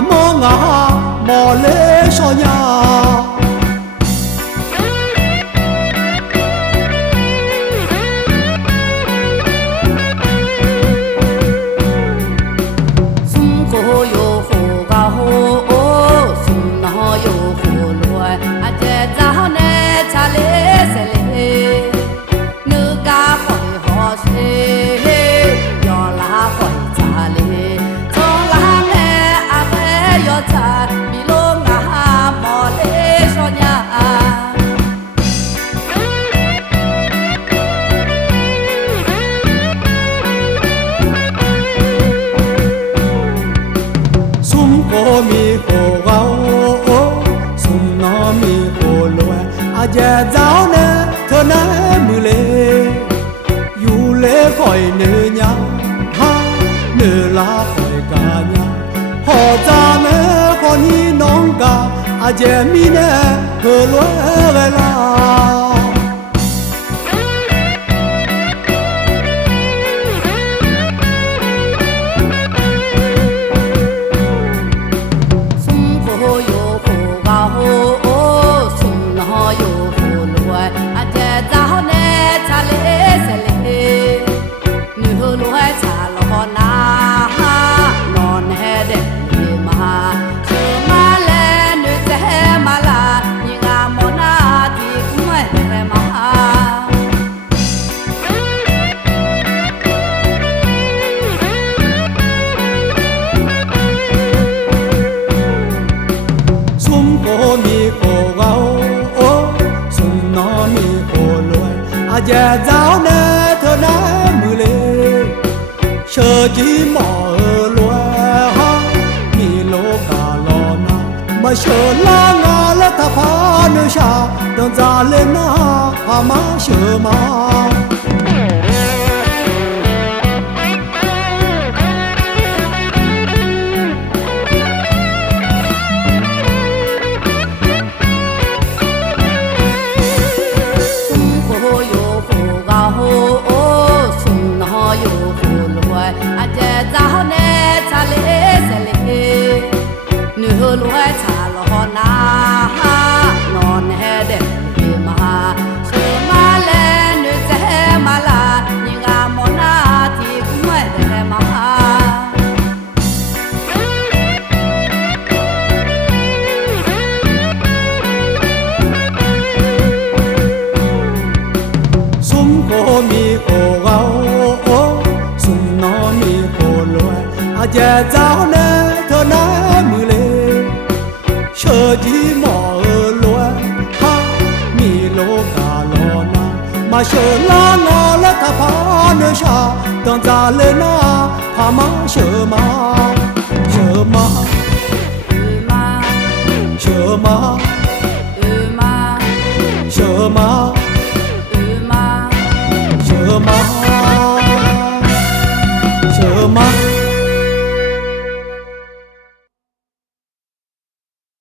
mò ngà mò lê so nhà cô mi cô gấu sum nó mi cô loe à già giáo nè thơ nè mưa lê dù lê khỏi nề nhà ha nề lá khỏi cả nhà họ cha nè con hi nong cả à già mi nè thơ loe gầy la cô mi cô gấu sum nó mi cô loe à già giáo nè thơ nè mưa lê chờ chỉ mò loe ha mi lô cả lò na mà chờ la ngà la ta phá nơi xa đơn già lên na phá má chờ má loe cha lo na non he de ma so ma le nu te ma la ni ga mo na ti ku me de ma sum cô mi cô gấu sum nó mi cô loe à già giáo nè thơ nè mưa lê chờ chỉ mò loe ha mi lô cả lò na mà chờ la ngò la ta phá nơi xa tận ra lên na phá má chờ má chờ má chờ má chờ má chờ má chờ má